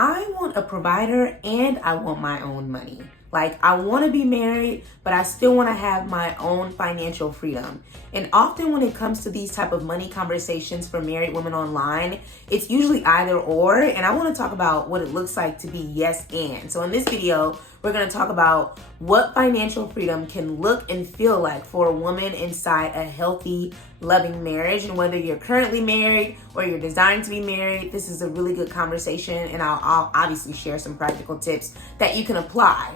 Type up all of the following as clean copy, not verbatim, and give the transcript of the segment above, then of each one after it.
I want a provider and I want my own money. Like, I want to be married, but I still want to have my own financial freedom. And often when it comes to these type of money conversations for married women online, it's usually either or. And I want to talk about what it looks like to be yes and. So in this video, we're going to talk about what financial freedom can look and feel like for a woman inside a healthy, loving marriage. And whether you're currently married or you're desiring to be married, this is a really good conversation. And I'll obviously share some practical tips that you can apply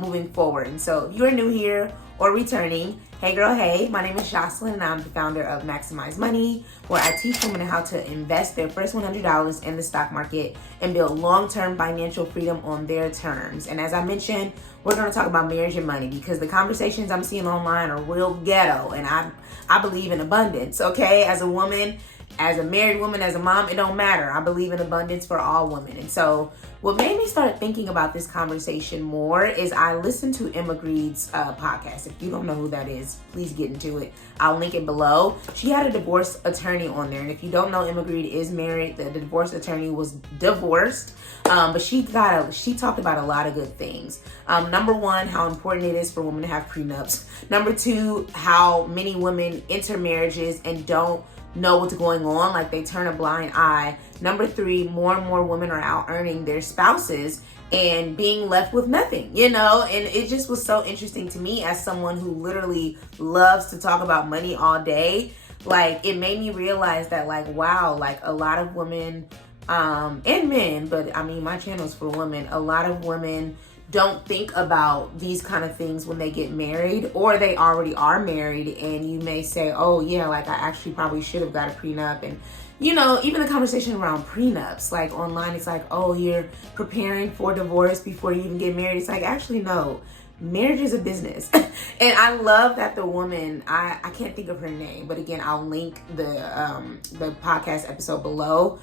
moving forward. And so if you're new here or returning, hey girl, hey, my name is Joshlyn and I'm the founder of Maximize Money, where I teach women how to invest their first $100 in the stock market and build long-term financial freedom on their terms. And as I mentioned, we're going to talk about marriage and money because the conversations I'm seeing online are real ghetto, and I believe in abundance, okay? As a woman, as a married woman, as a mom, it don't matter. I believe in abundance for all women. And so what made me start thinking about this conversation more is I listened to Emma Grede's podcast. If you don't know who that is, please get into it. I'll link it below. She had a divorce attorney on there. And if you don't know, Emma Grede is married. The divorce attorney was divorced. But she talked about a lot of good things. Number one, how important it is for women to have prenups. Number two, how many women enter marriages and don't know what's going on, like they turn a blind eye. Number three, more and more women are out earning their spouses and being left with nothing, and it just was so interesting to me as someone who literally loves to talk about money all day. Like, it made me realize that, like, wow, like a lot of women and men, but I mean, my channel's for women, a lot of women don't think about these kind of things when they get married, or they already are married, and you may say, oh yeah, like I actually probably should have got a prenup. And even the conversation around prenups, like online, it's like, oh, you're preparing for divorce before you even get married. It's like, actually, no, marriage is a business. And I love that the woman, I can't think of her name, but again, I'll link the podcast episode below.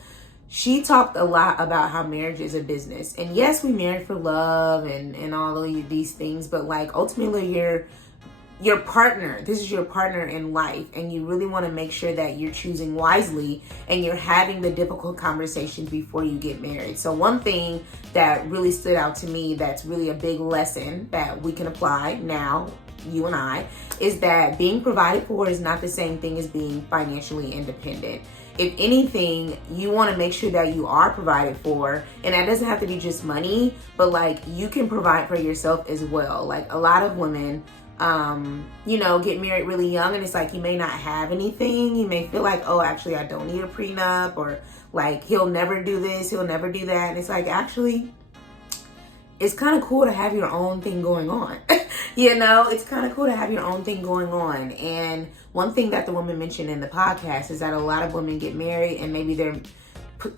She talked a lot about how marriage is a business. And yes, we marry for love and all of these things, but like ultimately your partner, this is your partner in life, and you really want to make sure that you're choosing wisely and you're having the difficult conversations before you get married. So one thing that really stood out to me that's really a big lesson that we can apply now, you and I, is that being provided for is not the same thing as being financially independent. If anything, you want to make sure that you are provided for, and that doesn't have to be just money, but like you can provide for yourself as well. Like a lot of women, get married really young, and it's like you may not have anything. You may feel like, oh, actually, I don't need a prenup, or like he'll never do this, he'll never do that. And it's like, actually, it's kind of cool to have your own thing going on. It's kind of cool to have your own thing going on. And one thing that the woman mentioned in the podcast is that a lot of women get married and maybe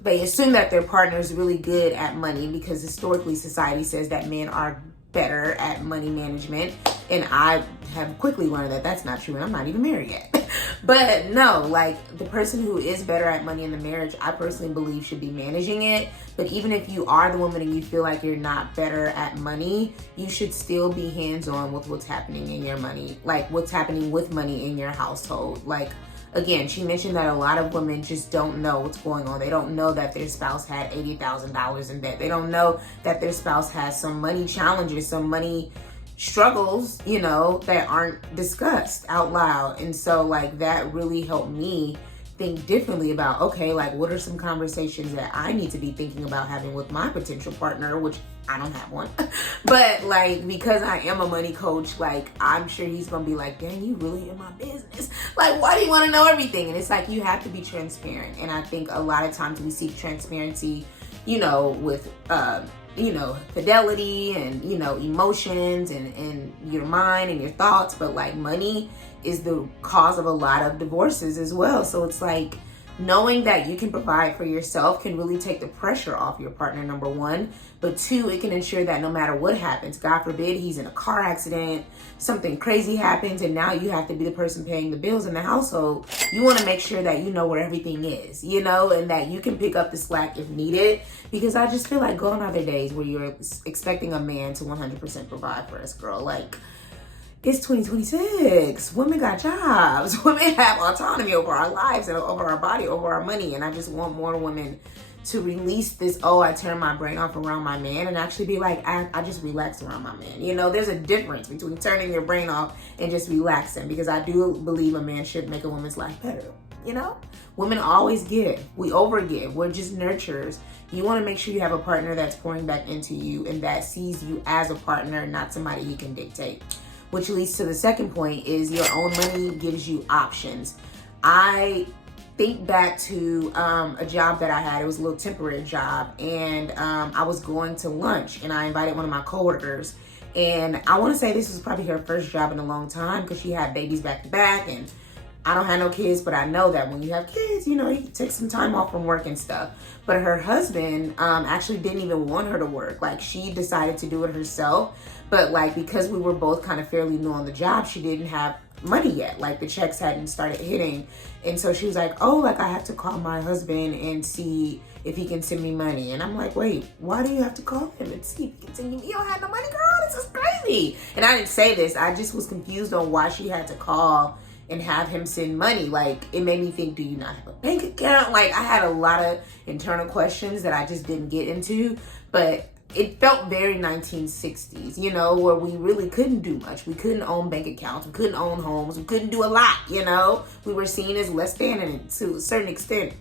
they assume that their partner is really good at money, because historically society says that men are better at money management. And I have quickly learned that that's not true, and I'm not even married yet. But no, like the person who is better at money in the marriage, I personally believe should be managing it. But even if you are the woman and you feel like you're not better at money, you should still be hands-on with what's happening in your money, like what's happening with money in your household. Like, again, she mentioned that a lot of women just don't know what's going on. They don't know that their spouse had $80,000 in debt. They don't know that their spouse has some money challenges, some money struggles, that aren't discussed out loud. And so like that really helped me think differently about, okay, like what are some conversations that I need to be thinking about having with my potential partner, which I don't have one. But like, because I am a money coach, like I'm sure he's gonna be like, dang, you really in my business. Like, why do you want to know everything? And it's like, you have to be transparent. And I think a lot of times we seek transparency, with fidelity and, emotions and your mind and your thoughts. But like money is the cause of a lot of divorces as well. So it's like knowing that you can provide for yourself can really take the pressure off your partner, number one. But two, it can ensure that no matter what happens, God forbid he's in a car accident, something crazy happens, and now you have to be the person paying the bills in the household. You want to make sure that you know where everything is, and that you can pick up the slack if needed. Because I just feel like gone are the days where you're expecting a man to 100% provide for us, girl. Like, it's 2026. Women got jobs. Women have autonomy over our lives and over our body, over our money. And I just want more women to release this, oh, I turn my brain off around my man, and actually be like, I just relax around my man. You know, there's a difference between turning your brain off and just relaxing, because I do believe a man should make a woman's life better. You know, women always give. We overgive. We're just nurturers. You want to make sure you have a partner that's pouring back into you and that sees you as a partner, not somebody you can dictate. Which leads to the second point, is your own money gives you options. I think back to a job that I had. It was a little temporary job, and I was going to lunch, and I invited one of my coworkers. And I want to say this was probably her first job in a long time, because she had babies back to back, and I don't have no kids, but I know that when you have kids, you know, you can take some time off from work and stuff. But her husband actually didn't even want her to work. Like, she decided to do it herself. But like, because we were both kind of fairly new on the job, she didn't have money yet. Like, the checks hadn't started hitting. And so she was like, oh, like, I have to call my husband and see if he can send me money. And I'm like, wait, why do you have to call him and see if he can send you? You don't have no money, girl. This is crazy. And I didn't say this. I just was confused on why she had to call and have him send money. Like, it made me think, do you not have a bank account? Like, I had a lot of internal questions that I just didn't get into, but it felt very 1960s, you know, where we really couldn't do much. We couldn't own bank accounts. We couldn't own homes. We couldn't do a lot, you know. We were seen as less than, and to a certain extent,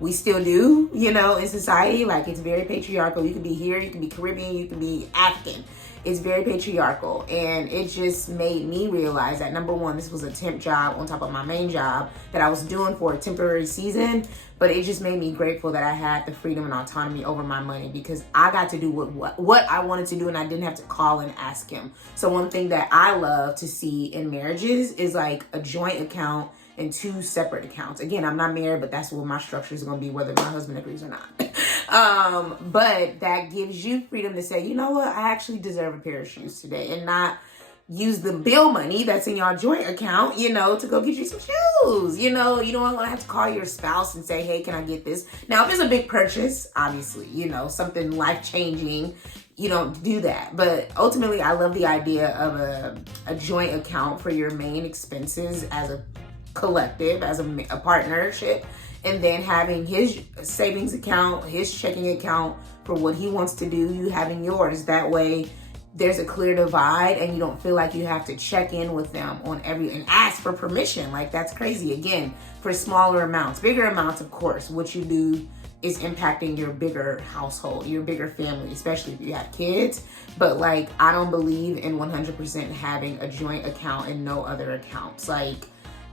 we still do, you know, in society. Like, it's very patriarchal. You can be here, you can be Caribbean, you can be African. It's very patriarchal, and it just made me realize that, number one, this was a temp job on top of my main job that I was doing for a temporary season, but it just made me grateful that I had the freedom and autonomy over my money, because I got to do what I wanted to do, and I didn't have to call and ask him. So one thing that I love to see in marriages is like a joint account and two separate accounts. Again, I'm not married, but that's what my structure is going to be, whether my husband agrees or not. But that gives you freedom to say, you know what, I actually deserve a pair of shoes today, and not use the bill money that's in your joint account, you know, to go get you some shoes. You know, you don't want to have to call your spouse and say, hey, can I get this? Now, if it's a big purchase, obviously, you know, something life-changing, you don't do that. But ultimately, I love the idea of a joint account for your main expenses as a collective, as a partnership, and then having his savings account, his checking account for what he wants to do, you having yours. That way there's a clear divide, and you don't feel like you have to check in with them on and ask for permission. Like, that's crazy. Again, for smaller amounts. Bigger amounts, of course, what you do is impacting your bigger household, your bigger family, especially if you have kids. But like, I don't believe in 100% having a joint account and no other accounts. Like,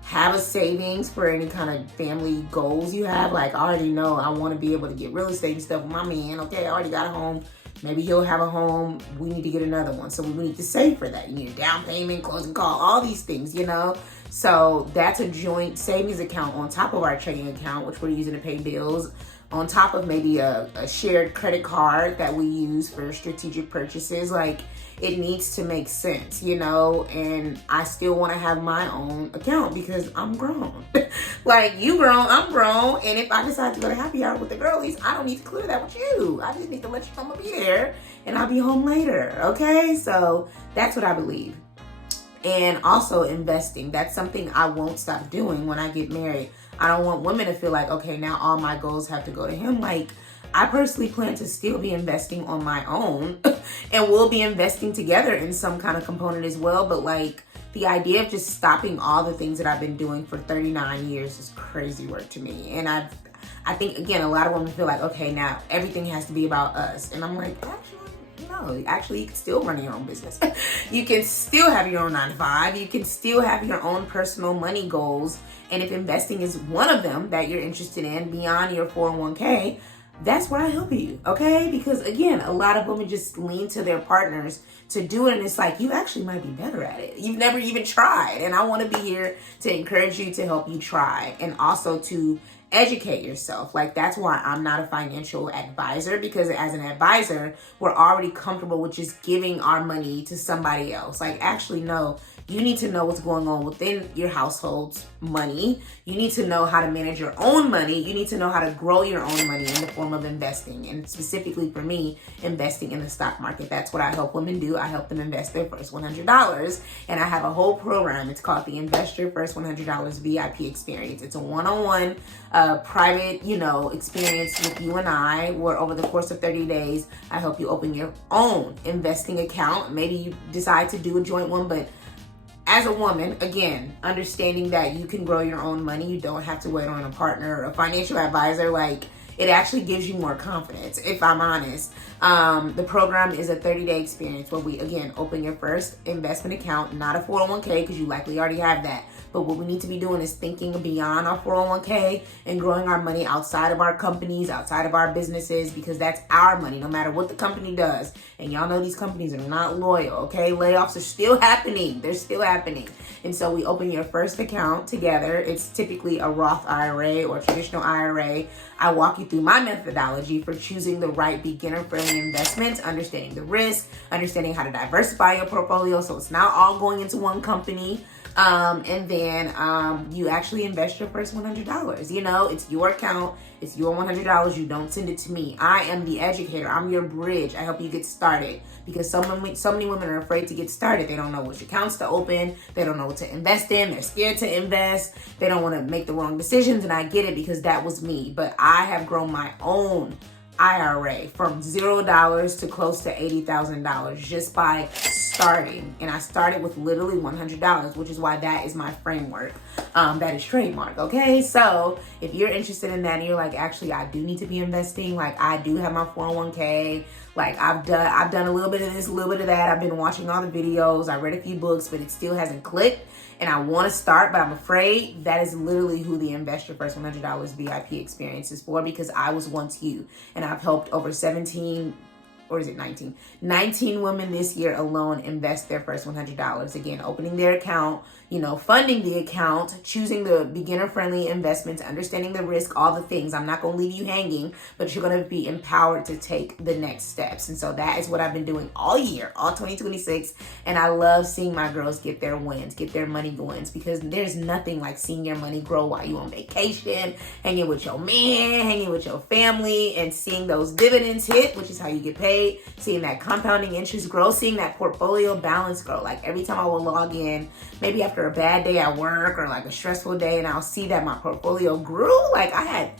have a savings for any kind of family goals you have. Like, I already know I want to be able to get real estate and stuff with my man. Okay, I already got a home. Maybe he'll have a home. We need to get another one. So we need to save for that. You need a down payment, closing call, all these things, you know? So that's a joint savings account on top of our checking account, which we're using to pay bills, on top of maybe a shared credit card that we use for strategic purchases. Like, it needs to make sense, you know, and I still want to have my own account because I'm grown. Like, you grown, I'm grown, and if I decide to go to happy hour with the girlies, I don't need to clear that with you. I just need to let you know I'm gonna be there, and I'll be home later, okay? So that's what I believe. And also investing. That's something I won't stop doing when I get married. I don't want women to feel like, okay, now all my goals have to go to him. Like, I personally plan to still be investing on my own and we'll be investing together in some kind of component as well. But like, the idea of just stopping all the things that I've been doing for 39 years is crazy work to me. And I think, again, a lot of women feel like, okay, now everything has to be about us. And I'm like, actually, you can still run your own business. You can still have your own 9-to-5. You can still have your own personal money goals. And if investing is one of them that you're interested in beyond your 401k, that's where I help you, okay? Because again, a lot of women just lean to their partners to do it, and it's like, you actually might be better at it. You've never even tried, and I want to be here to encourage you, to help you try, and also to educate yourself. Like, that's why I'm not a financial advisor, because as an advisor, we're already comfortable with just giving our money to somebody else. Like, actually, no, You need to know what's going on within your household's money. You need to know how to manage your own money. You need to know how to grow your own money in the form of investing. And specifically for me, investing in the stock market. That's what I help women do. I help them invest their first $100. And I have a whole program. It's called the Invest Your First $100 VIP Experience. It's a one-on-one private, experience with you and I, where over the course of 30 days, I help you open your own investing account. Maybe you decide to do a joint one, but as a woman, again, understanding that you can grow your own money, you don't have to wait on a partner or a financial advisor, it actually gives you more confidence, if I'm honest. The program is a 30-day experience where we, again, open your first investment account, not a 401k, because you likely already have that. But what we need to be doing is thinking beyond our 401k and growing our money outside of our companies, outside of our businesses, because that's our money, no matter what the company does. And y'all know these companies are not loyal, okay? Layoffs are still happening. They're still happening. And so we open your first account together. It's typically a Roth IRA or traditional IRA. I walk you through my methodology for choosing the right beginner-friendly investments, understanding the risk, understanding how to diversify your portfolio so it's not all going into one company. And then you actually invest your first $100. It's your account. It's your $100. You don't send it to me. I am the educator. I'm your bridge. I help you get started because so many women are afraid to get started. They don't know which accounts to open. They don't know what to invest in. They're scared to invest. They don't want to make the wrong decisions. And I get it because that was me. But I have grown my own IRA from $0 to close to $80,000 just by starting. And I started with literally $100, which is why that is my framework. That is trademark. Okay. So if you're interested in that and you're like, actually, I do need to be investing. I do have my 401k. I've done a little bit of this, a little bit of that. I've been watching all the videos. I read a few books, but it still hasn't clicked. And I want to start, but I'm afraid. That is literally who the Invest Your First $100 VIP experience is for, because I was once you, and I've helped over 19 women this year alone invest their first $100. Again, opening their account, funding the account, choosing the beginner-friendly investments, understanding the risk, all the things. I'm not going to leave you hanging, but you're going to be empowered to take the next steps. And so that is what I've been doing all year, all 2026. And I love seeing my girls get their wins, get their money wins, because there's nothing like seeing your money grow while you're on vacation, hanging with your man, hanging with your family, and seeing those dividends hit, which is how you get paid, seeing that compounding interest grow, seeing that portfolio balance grow. Every time I will log in, maybe after a bad day at work or a stressful day, and I'll see that my portfolio grew. I had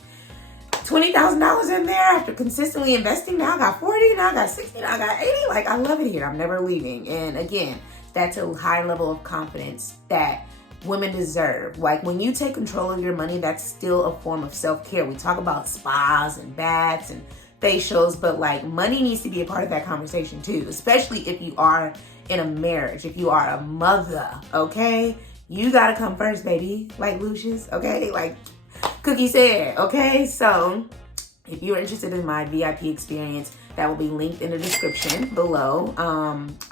$20,000 in there after consistently investing. Now I got 40, now I got 60, now I got 80. I love it here. I'm never leaving. And again, that's a high level of confidence that women deserve. When you take control of your money, that's still a form of self-care. We talk about spas and baths and facials, but money needs to be a part of that conversation too, especially if you are in a marriage, if you are a mother, okay? You gotta come first, baby, Lucius, okay? Cookie said, okay? So if you're interested in my VIP experience, that will be linked in the description below.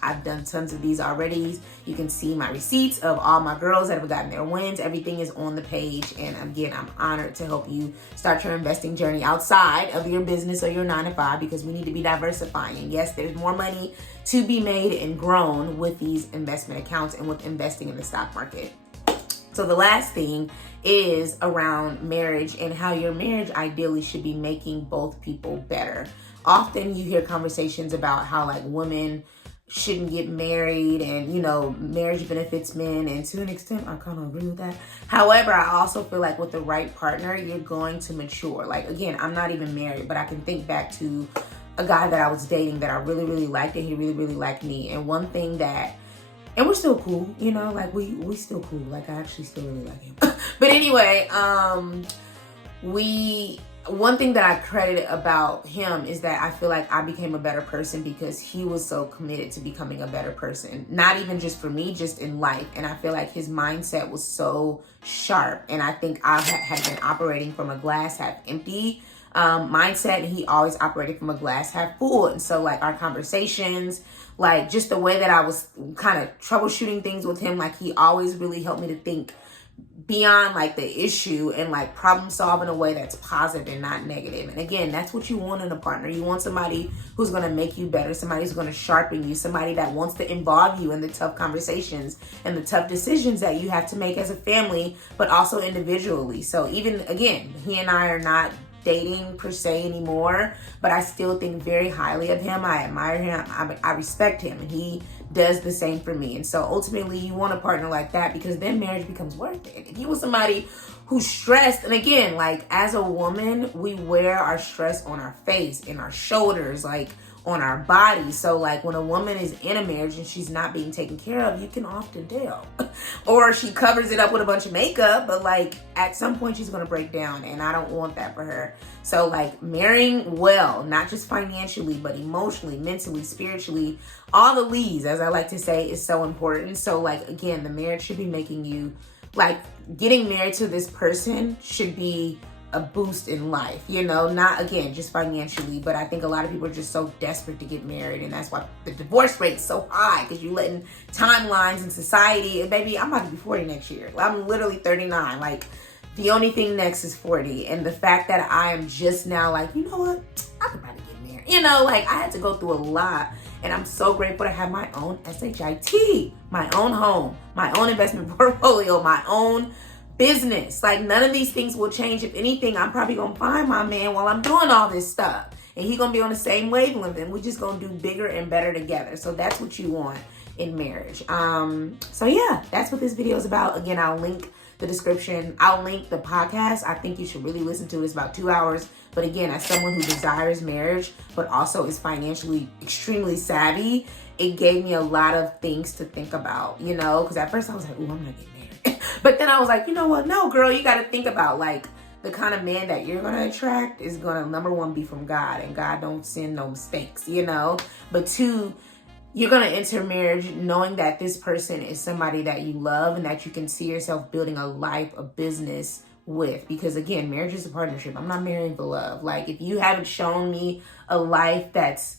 I've done tons of these already. You can see my receipts of all my girls that have gotten their wins. Everything is on the page. And again, I'm honored to help you start your investing journey outside of your business or your 9-to-5, because we need to be diversifying. Yes, there's more money to be made and grown with these investment accounts and with investing in the stock market. So the last thing is around marriage and how your marriage ideally should be making both people better. Often you hear conversations about how women shouldn't get married and, marriage benefits men. And to an extent, I kind of agree with that. However, I also feel with the right partner, you're going to mature. Again, I'm not even married, but I can think back to a guy that I was dating that I really, really liked, and he really, really liked me. And one thing and we're still cool, we still cool. I actually still really like him. But anyway, one thing that I credit about him is that I feel I became a better person because he was so committed to becoming a better person. Not even just for me, just in life. And I feel his mindset was so sharp. And I think I had been operating from a glass half empty mindset, and he always operated from a glass half full. And so our conversations, just the way that I was kind of troubleshooting things with him, he always really helped me to think beyond like the issue and like problem solve in a way that's positive and not negative. And again, that's what you want in a partner. You want somebody who's going to make you better, somebody who's going to sharpen you, somebody that wants to involve you in the tough conversations and the tough decisions that you have to make as a family, but also individually. So even again, he and I are not dating per se anymore, but I still think very highly of him. I admire him. I respect him, and he does the same for me. And so ultimately you want a partner like that, because then marriage becomes worth it. If you want somebody who's stressed, and again, like as a woman, we wear our stress on our face, in our shoulders, like on our body. So like when a woman is in a marriage and she's not being taken care of, you can often tell. Or she covers it up with a bunch of makeup, but like at some point she's going to break down, and I don't want that for her. So like marrying well, not just financially, but emotionally, mentally, spiritually, all the leads, as I like to say, is so important. So like, again, the marriage should be making you, like getting married to this person should be a boost in life, you know, not again just financially, but I think a lot of people are just so desperate to get married, and that's why the divorce rate is so high, because you're letting timelines in society. And baby, I'm about to be 40 next year. I'm literally 39. Like the only thing next is 40, and the fact that I am just now like, you know what, I could probably get married. You know, like I had to go through a lot, and I'm so grateful to have my own SHIT, my own home, my own investment portfolio, my own business. Like none of these things will change. If anything, I'm probably gonna find my man while I'm doing all this stuff, and he's gonna be on the same wavelength, and we're just gonna do bigger and better together. So that's what you want in marriage. So yeah, that's what this video is about. Again, I'll link the description. I'll link the podcast. I think you should really listen to it. It's about 2 hours. But again, as someone who desires marriage, but also is financially extremely savvy, it gave me a lot of things to think about, you know, because at first I was like, oh, I'm not getting married. But then I was like, you know what? No, girl, you got to think about like the kind of man that you're going to attract is going to, number one, be from God, and God don't send no mistakes, you know, but two, you're going to enter marriage knowing that this person is somebody that you love and that you can see yourself building a life, a business with. Because again, marriage is a partnership. I'm not marrying for love. Like if you haven't shown me a life that's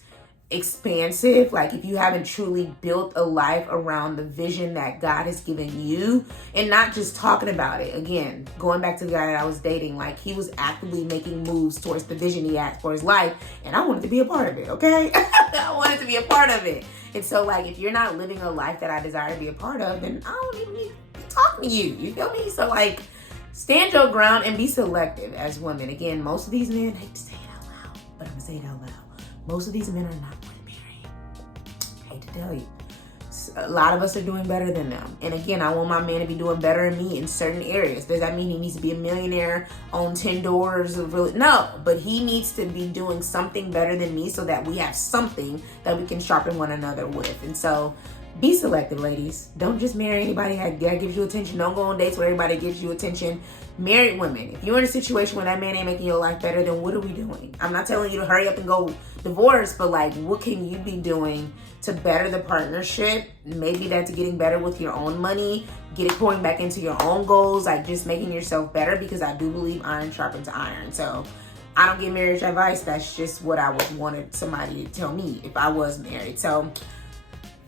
expansive, like if you haven't truly built a life around the vision that God has given you, and not just talking about it. Again, going back to the guy that I was dating, like he was actively making moves towards the vision he had for his life, and I wanted to be a part of it, okay? I wanted to be a part of it. And so like if you're not living a life that I desire to be a part of, then I don't even need to talk to you. You feel me? So like stand your ground and be selective as women. Again, most of these men, I hate to say it out loud, but I'm gonna say it out loud. Most of these men are not going to marry. I hate to tell you. A lot of us are doing better than them. And again, I want my man to be doing better than me in certain areas. Does that mean he needs to be a millionaire, own 10 doors? No, but he needs to be doing something better than me so that we have something that we can sharpen one another with. And so be selective, ladies. Don't just marry anybody that gives you attention. Don't go on dates where everybody gives you attention. Married women, if you're in a situation where that man ain't making your life better, then what are we doing? I'm not telling you to hurry up and go divorce, but like, what can you be doing to better the partnership? Maybe that's getting better with your own money, pouring back into your own goals, like just making yourself better, because I do believe iron sharpens iron. So I don't give marriage advice. That's just what I would wanted somebody to tell me if I was married. So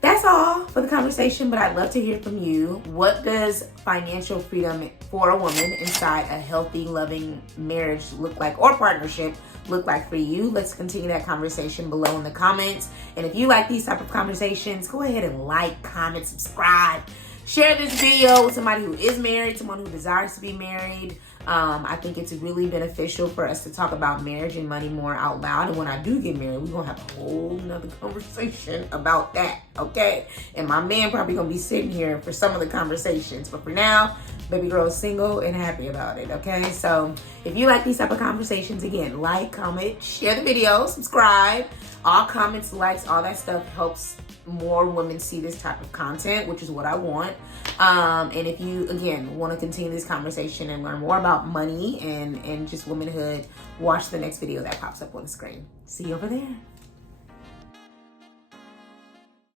that's all for the conversation, but I'd love to hear from you. What does financial freedom for a woman inside a healthy, loving marriage look like, or partnership look like for you? Let's continue that conversation below in the comments. And if you like these type of conversations, go ahead and like, comment, subscribe. Share this video with somebody who is married, someone who desires to be married. I think it's really beneficial for us to talk about marriage and money more out loud. And when I do get married, we're going to have a whole nother conversation about that, okay? And my man probably going to be sitting here for some of the conversations. But for now, baby girl is single and happy about it, okay? So if you like these type of conversations, again, like, comment, share the video, subscribe. All comments, likes, all that stuff helps more women see this type of content, which is what I want. And if you, again, want to continue this conversation and learn more about money and just womanhood, watch the next video that pops up on the screen. See you over there.